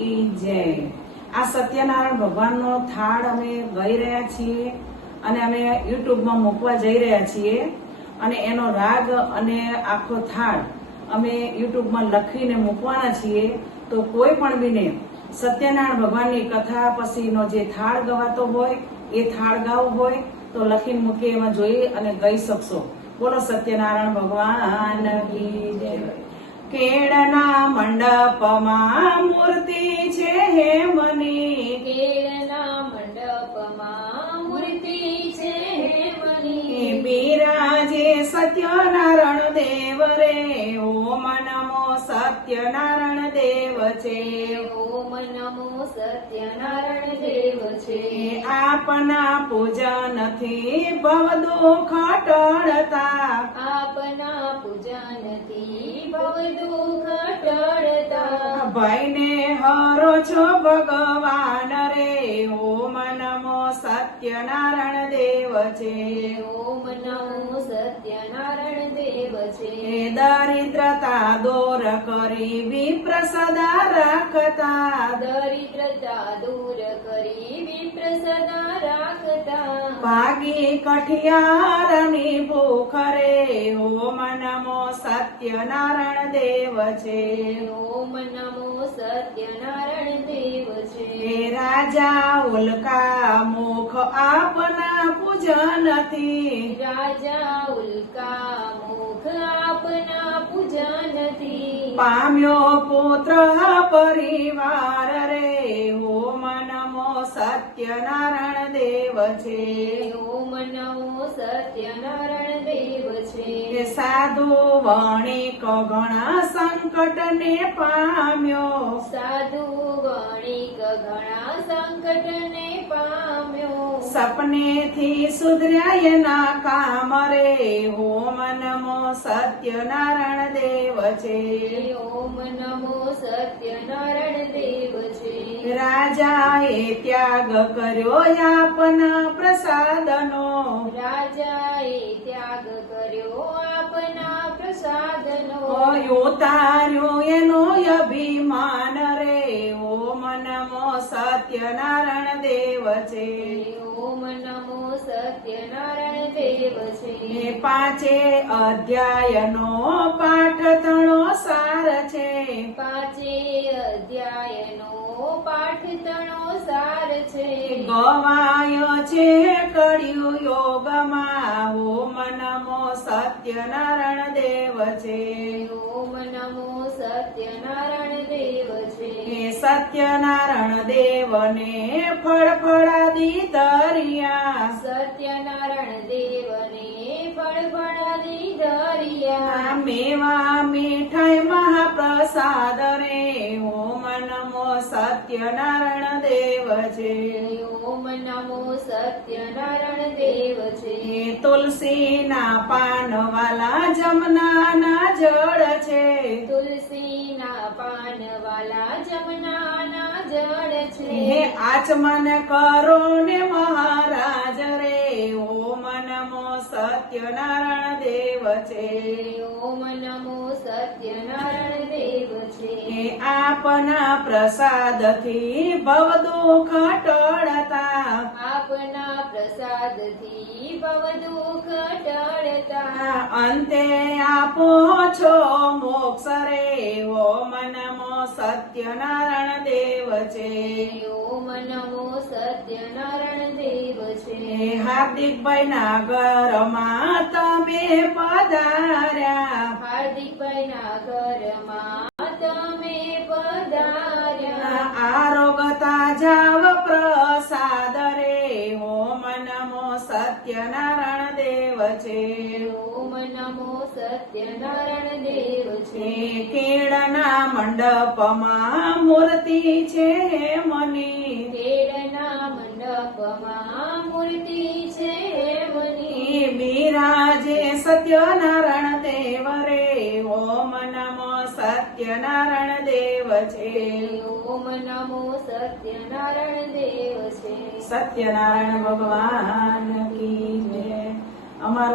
જય આ સત્યનારાયણ ભગવાનનો થાળ અમે ગઈ રહ્યા છીએ અને અમે યુટ્યુબમાં મૂકવા જઈ રહ્યા છીએ અને એનો રાગ અને આખો થાળ અમે યુટ્યુબમાં લખીને મૂકવાના છીએ। તો કોઈ પણ બીને સત્યનારાયણ ભગવાનની કથા પછીનો જે થાળ ગવાતો હોય એ થાળ ગાવો હોય તો લખીને મૂકી એમાં જોઈ અને ગઈ શકશો। બોલો સત્યનારાયણ ભગવાન કી જય। કેળના મંડપમાં મૂર્તિ છે હેમની, કેળના મંડપમાં મૂર્તિ છે હેમની, બિરાજે સત્યનારાયણ દેવ રે, ઓમ નમો સત્યનારાયણ દેવ છે, ઓમ નમો સત્યનારાયણ દેવ છે। આપના પૂજનથી ભવ દુઃખ ટળતા, આપના પૂજનથી ભવ દુઃખ ટળતા, ભાઈને હરો છો ભગવાન રે, ઓમ નમો સત્યનારાયણ દેવ છે, ઓમ નમો સત્યનારાયણ દેવ છે। દરિદ્રતા દૂર કરી વિપ્ર સદા રાખતા, દરિદ્રતા દૂર કરી વિપ્ર સદા રાખતા, ભાગી કઠિયારની ભૂખ રે, ઓમ નમો સત્યનારાયણ દેવ છે, ઓમ નમો સત્યનારાયણ દેવ છે। રાજા ઉલ્કા મુખ આપના પૂજનથી, રાજા ઉલ્કા મુખ આપના પૂજનથી, પામ્યો પુત્ર પરિવાર રે, ઓમ નમો સત્યનારાયણ દેવ છે, ઓમ નમો સત્યનારાયણ દેવ છે। સાધુ વણિક ઘણા સંકટ ને પામ્યો, સાધુ વણિક ઘણા સંકટ ને પામ્યો, સપનેથી સુધર્યા એના કામ રે, ઓમ નમો સત્યનારાયણ દેવ છે, ઓમ નમો સત્યનારાયણ દેવ છે। રાજાએ ત્યાગ કર્યો આપના પ્રસાદનો, રાજાએ ત્યાગ કર્યો આપના પ્રસાદનો, ઉતાર્યો એનો અભિમાન રે, ઓમ નમો સત્યનારાયણ દેવ છે, ઓમ નમો સત્યનારાયણ દેવ છે। પાંચે અધ્યાયનો પાઠ તણો સાર છે, પાંચે અધ્યાયનો પાઠ તણો સાર છે, ગવાયો છે કળિયુગ યોગમાં, ઓમ નમો સત્યનારાયણ દેવ છે, ઓમ નમો સત્યનારાયણ દેવ છે। સત્યનારાયણ દેવને ફળફળાદી ધર્યા, સત્યનારાયણ દેવને ફળફળાદી ધર્યા, મેવા મીઠાઈ મહાપ્રસાદ રે, ઓમ નમો સત્યનારાયણ દેવ છે, ઓમ નમો સત્યનારાયણ દેવ છે। તુલસીના પાનવાલા જમનાના જળ છે, તુલસીના પાનવાલા જમનાના જળ છે, આચમન કરો ને મહારાજ રે, ઓમ નમો સત્યનારાયણ દેવ છે, ઓમ નમો સત્યનારાયણ દેવ છે। આપના પ્રસાદથી ભવ દુઃખ ટળતા, આપના પ્રસાદથી ભવ દુઃખ ટળતા, અંતે આપો છો મોક્ષ રે, ઓમ નમો સત્યનારાયણ દેવ છે, ઓમ નમો સત્યનારાયણ દેવ છે। હાર્દિકભાઈ ના ઘરમાં તમે પધાર્યા, હાર્દિકભાઈ ના ઘરમાં તમે પધાર્યા, આરોગતા જાવ પ્રસાદ રે, ઓમ નમો સત્યનારાયણ દેવ છે, ઓમ નમો સત્યનારાયણ દેવ છે। કેળના મંડપમાં મૂર્તિ છે મની, કેળના મંડપમાં મૂર્તિ છે હેમની, બિરાજે સત્યનારાયણ દેવ રે, ઓમ નમો સત્યનારાયણ દેવ છે, ઓમ નમો સત્યનારાયણ દેવ છે। સત્યનારાયણ ભગવાન કી જય। અમારું